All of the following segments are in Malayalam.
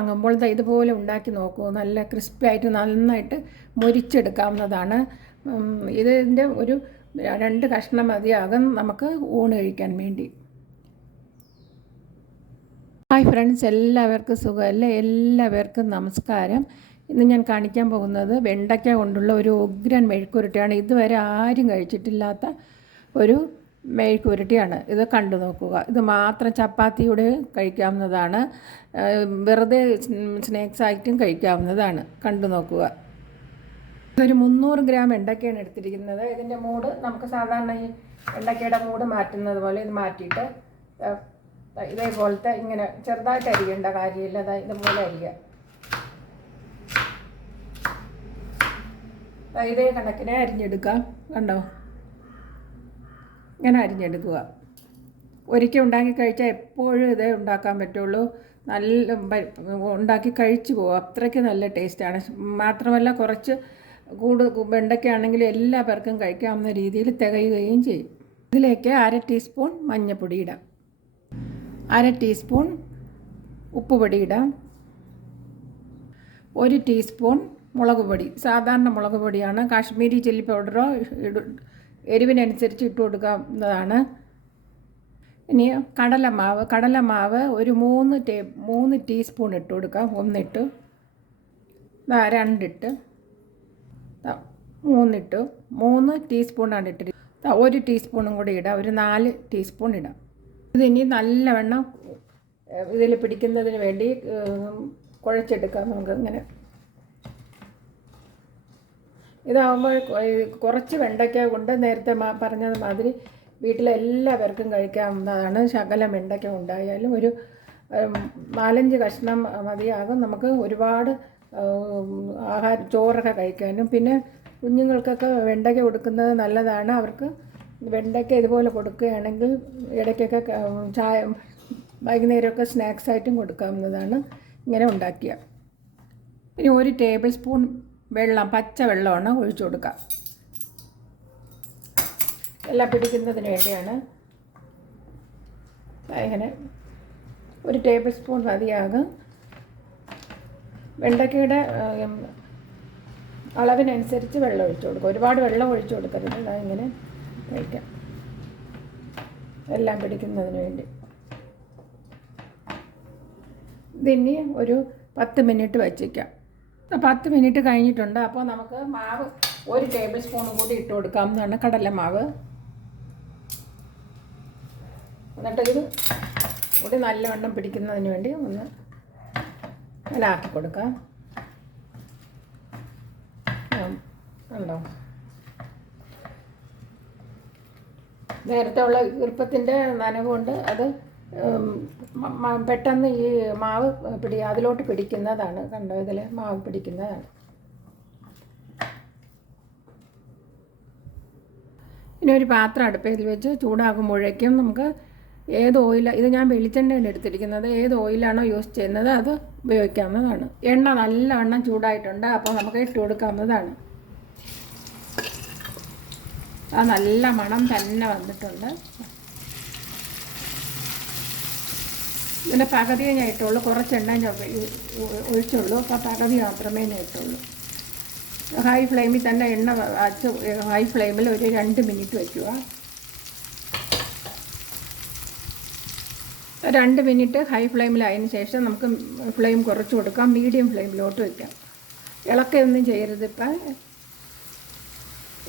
വാങ്ങുമ്പോൾ ഇതുപോലെ ഉണ്ടാക്കി നോക്കൂ. നല്ല ക്രിസ്പി ആയിട്ട് നന്നായിട്ട് മുരിച്ചെടുക്കാവുന്നതാണ്. ഇതിൻ്റെ ഒരു 2 കഷ്ണം മതിയാകും നമുക്ക് ഊണ് കഴിക്കാൻ വേണ്ടി. ഹായ് ഫ്രണ്ട്സ്, എല്ലാവർക്കും സുഖമല്ലേ? എല്ലാവർക്കും നമസ്കാരം. ഇന്ന് ഞാൻ കാണിക്കാൻ പോകുന്നത് വെണ്ടയ്ക്ക കൊണ്ടുള്ള ഒരു ഉഗ്രൻ മെഴുക്കുരുട്ടിയാണ്. ഇതുവരെ ആരും കഴിച്ചിട്ടില്ലാത്ത ഒരു മെഴുക്കുരുട്ടിയാണ്. ഇത് കണ്ടു നോക്കുക. ഇത് മാത്രം ചപ്പാത്തിയുടെ കഴിക്കാവുന്നതാണ്, വെറുതെ സ്നാക്സ് ആയിട്ടും കഴിക്കാവുന്നതാണ്. കണ്ടു നോക്കുക. ഇതൊരു 300 ഗ്രാം വെണ്ടയ്ക്കയാണ് എടുത്തിരിക്കുന്നത്. ഇതിൻ്റെ മൂട് നമുക്ക് സാധാരണ ഈ വെണ്ടയ്ക്കയുടെ മൂട് മാറ്റുന്നത് പോലെ ഇത് മാറ്റിയിട്ട് ഇതേപോലത്തെ ഇങ്ങനെ ചെറുതായിട്ട് അരിയേണ്ട കാര്യമില്ല. ഇതുപോലെ അരിയുക. ഇതേ കണക്കിനെ അരിഞ്ഞെടുക്കാം. കണ്ടോ, ഇങ്ങനെ അരിഞ്ഞെടുക്കുക. ഒരിക്കൽ ഉണ്ടാക്കി കഴിച്ചാൽ എപ്പോഴും ഇതേ ഉണ്ടാക്കാൻ പറ്റുള്ളൂ. നല്ല ഉണ്ടാക്കി കഴിച്ചു പോകും. അത്രയ്ക്ക് നല്ല ടേസ്റ്റാണ്. മാത്രമല്ല കുറച്ച് വെണ്ടയ്ക്കാണെങ്കിൽ എല്ലാ പേർക്കും കഴിക്കാവുന്ന രീതിയിൽ തികയുകയും ചെയ്യും. ഇതിലേക്ക് 1/2 ടീസ്പൂൺ മഞ്ഞൾപ്പൊടി ഇടാം, 1/2 ടീസ്പൂൺ ഉപ്പുപൊടി ഇടാം, 1 ടീസ്പൂൺ മുളക് പൊടി. സാധാരണ മുളക് പൊടിയാണ്. കാശ്മീരി ചില്ലി പൗഡറോ എരിവിനനുസരിച്ച് ഇട്ട് കൊടുക്കാവുന്നതാണ്. ഇനി കടലമാവ് ഒരു 3 ടീസ്പൂൺ ഇട്ട് കൊടുക്കാം. 1 ഇട്ട്, 2 ഇട്ട്, 3 ഇട്ട്, 3 ടീസ്പൂണാണ് ഇട്ടിട്ട്. 1 ടീസ്പൂണും കൂടി ഇടാം, ഒരു 4 ടീസ്പൂൺ ഇടാം. ഇതിനി നല്ലവണ്ണം ഇതിൽ പിടിക്കുന്നതിന് വേണ്ടി കുഴച്ചെടുക്കാം നമുക്ക്. ഇങ്ങനെ ഇതാകുമ്പോൾ കുറച്ച് വെണ്ടയ്ക്ക കൊണ്ട് നേരത്തെ പറഞ്ഞത് മാതിരി വീട്ടിലെല്ലാവർക്കും കഴിക്കാവുന്നതാണ്. ശകലം വെണ്ടയ്ക്ക ഉണ്ടായാലും ഒരു 4-5 കഷ്ണം മതിയാകും. നമുക്ക് ഒരുപാട് ചോറൊക്കെ കഴിക്കാനും. പിന്നെ കുഞ്ഞുങ്ങൾക്കൊക്കെ വെണ്ടയ്ക്ക കൊടുക്കുന്നത് നല്ലതാണ്. അവർക്ക് വെണ്ടയ്ക്ക ഇതുപോലെ കൊടുക്കുകയാണെങ്കിൽ ഇടയ്ക്കൊക്കെ ചായ വൈകുന്നേരമൊക്കെ സ്നാക്സ് ആയിട്ടും കൊടുക്കാവുന്നതാണ്. ഇങ്ങനെ ഉണ്ടാക്കിയ. ഇനി 1 ടേബിൾ സ്പൂൺ വെള്ളം, പച്ച വെള്ളമാണ് ഒഴിച്ചു കൊടുക്കുക. എല്ലാം പിടിക്കുന്നതിന് വേണ്ടിയാണ്. ഇങ്ങനെ 1 ടേബിൾ സ്പൂൺ മതിയാകും. വെണ്ടയ്ക്കയുടെ അളവിനനുസരിച്ച് വെള്ളം ഒഴിച്ചു കൊടുക്കുക. ഒരുപാട് വെള്ളം ഒഴിച്ചു കൊടുക്കരുത്. ഇങ്ങനെ കഴിക്കാം, എല്ലാം പിടിക്കുന്നതിന് വേണ്ടി. ഇതിനി ഒരു 10 മിനിറ്റ് വച്ചേക്കാം. 10 മിനിറ്റ് കഴിഞ്ഞിട്ടുണ്ട്. അപ്പോൾ നമുക്ക് മാവ് 1 ടേബിൾ സ്പൂൺ കൂടി ഇട്ട് കൊടുക്കാവുന്നതാണ്, കടലമാവ്. എന്നിട്ട് ഇത് കൂടി നല്ലവണ്ണം പിടിക്കുന്നതിന് വേണ്ടി ഒന്ന് അങ്ങനെ ആക്കി കൊടുക്കാം. ഉണ്ടോ, നേരത്തെ ഉള്ള ഈർപ്പത്തിൻ്റെ നനവ് കൊണ്ട് അത് പെട്ടെന്ന് ഈ മാവ് അതിലോട്ട് പിടിക്കുന്നതാണ്. കണ്ടോ, ഇതിൽ മാവ് പിടിക്കുന്നതാണ്. ഇനി ഒരു പാത്രം അടുപ്പയിൽ വെച്ച് ചൂടാകുമ്പോഴേക്കും നമുക്ക് ഏത് ഓയിലാണ്, ഇത് ഞാൻ വെളിച്ചെണ്ണയാണ് എടുത്തിരിക്കുന്നത്, ഏത് ഓയിലാണോ യൂസ് ചെയ്യുന്നത് അത് ഉപയോഗിക്കാവുന്നതാണ്. എണ്ണ നല്ലവണ്ണം ചൂടായിട്ടുണ്ട്. അപ്പോൾ നമുക്ക് ഇട്ട് കൊടുക്കാവുന്നതാണ്. ആ നല്ല മണം തന്നെ വന്നിട്ടുണ്ട്. ഇതിൻ്റെ പകുതിയെ ഞാൻ ഇട്ടുള്ളൂ. കുറച്ച് എണ്ണ ഞാൻ ഒഴിച്ചുള്ളൂ. അപ്പോൾ പകുതി മാത്രമേ ഞാൻ ഇട്ടുള്ളൂ. ഹൈ ഫ്ലെയിമിൽ തന്നെ എണ്ണ വച്ച് ഹൈ ഫ്ലെയിമിൽ ഒരു 2 മിനിറ്റ് വയ്ക്കുക. 2 മിനിറ്റ് ഹൈ ഫ്ലെയിമിലായതിനു ശേഷം നമുക്ക് ഫ്ലെയിം കുറച്ച് കൊടുക്കാം. മീഡിയം ഫ്ലെയിമിലോട്ട് വയ്ക്കാം. ഇളക്കൊന്നും ചെയ്യരുത്. ഇപ്പം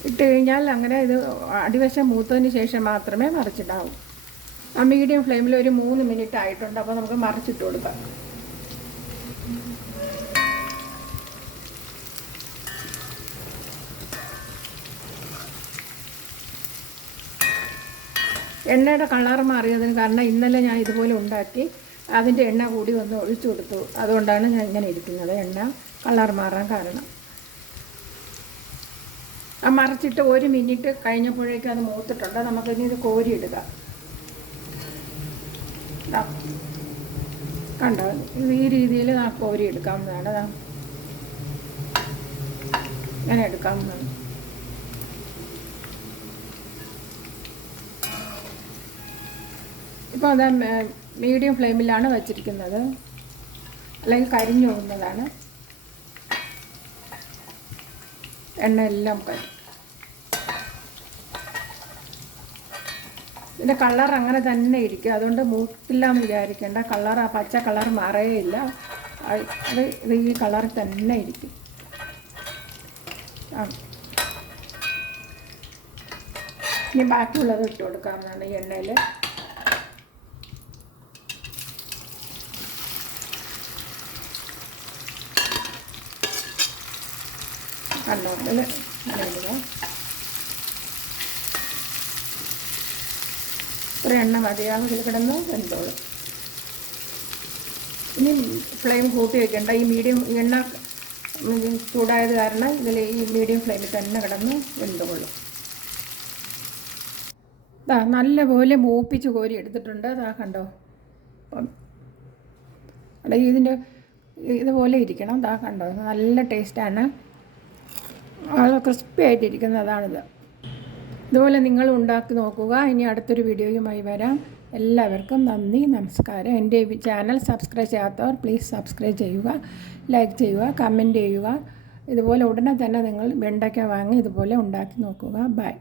ഇട്ട് കഴിഞ്ഞാൽ അങ്ങനെ ഇത് അടിവശം മൂത്തതിന് ശേഷം മാത്രമേ മറിച്ചിടാവൂ. ആ മീഡിയം ഫ്ലെയിമിൽ ഒരു 3 മിനിറ്റ് ആയിട്ടുണ്ട്. അപ്പോൾ നമുക്ക് മറിച്ചിട്ട് കൊടുക്കാം. എണ്ണയുടെ കളർ മാറിയതിന് കാരണം ഇന്നലെ ഞാൻ ഇതുപോലെ ഉണ്ടാക്കി അതിൻ്റെ എണ്ണ കൂടി വന്ന് ഒഴിച്ചു കൊടുത്തു. അതുകൊണ്ടാണ് ഞാൻ ഇങ്ങനെ ഇരിക്കുന്നത്. എണ്ണ കളർ മാറാൻ കാരണം. ആ മറിച്ചിട്ട് 1 മിനിറ്റ് കഴിഞ്ഞപ്പോഴേക്കും അത് മൂത്തിട്ടുണ്ട്. നമുക്കിനി ഇത് കോരിയിടുക. കണ്ടോ, ഇത് ഈ രീതിയിൽ കോരി എടുക്കാവുന്നതാണ്. ഇങ്ങനെ എടുക്കാവുന്നതാണ്. ഇപ്പോൾ അത് മീഡിയം ഫ്ലെയിമിലാണ് വച്ചിരിക്കുന്നത്. അല്ലെങ്കിൽ കരിഞ്ഞു പോകുന്നതാണ്. എണ്ണ എല്ലാം കരിയും. ഇതിൻ്റെ കളർ അങ്ങനെ തന്നെ ഇരിക്കും, അതുകൊണ്ട് മൂക്കില്ല എന്ന് വിചാരിക്കേണ്ട. കളർ ആ പച്ച കളർ മാറേയില്ല, ഇത് ഈ കളറിൽ തന്നെ ഇരിക്കും. ഇനി ബാക്കിയുള്ളത് ഇട്ട് കൊടുക്കാവുന്നതാണ് ഈ എണ്ണയിൽ. കണ്ടോ, ഇതിൽ ഇത്ര എണ്ണ മതിയാകും. ഇതിൽ കിടന്ന് വെന്തോളും. ഇനി ഫ്ലെയിം കൂട്ടി വയ്ക്കേണ്ട. ഈ മീഡിയം എണ്ണ ചൂടായത് കാരണം ഇതിൽ ഈ മീഡിയം ഫ്ലെയിമിൽ തന്നെ കിടന്ന് വെന്തോളും. നല്ലപോലെ മൂപ്പിച്ച് കോരി എടുത്തിട്ടുണ്ട്. കണ്ടോ, അപ്പം ഇതിൻ്റെ ഇതുപോലെ ഇരിക്കണം. കണ്ടോ, നല്ല ടേസ്റ്റാണ്. അത് ക്രിസ്പി ആയിട്ടിരിക്കുന്നതാണിത്. ഇതുപോലെ നിങ്ങൾ ഉണ്ടാക്കി നോക്കുക. ഇനി അടുത്തൊരു വീഡിയോയുമായി വരാം. എല്ലാവർക്കും നന്ദി, നമസ്കാരം. എൻ്റെ ഈ ചാനൽ സബ്സ്ക്രൈബ് ചെയ്യാത്തവർ പ്ലീസ് സബ്സ്ക്രൈബ് ചെയ്യുക, ലൈക്ക് ചെയ്യുക, കമൻറ്റ് ചെയ്യുക. ഇതുപോലെ ഉടനെ തന്നെ നിങ്ങൾ വെണ്ടയ്ക്ക വാങ്ങി ഇതുപോലെ ഉണ്ടാക്കി നോക്കുക. ബൈ.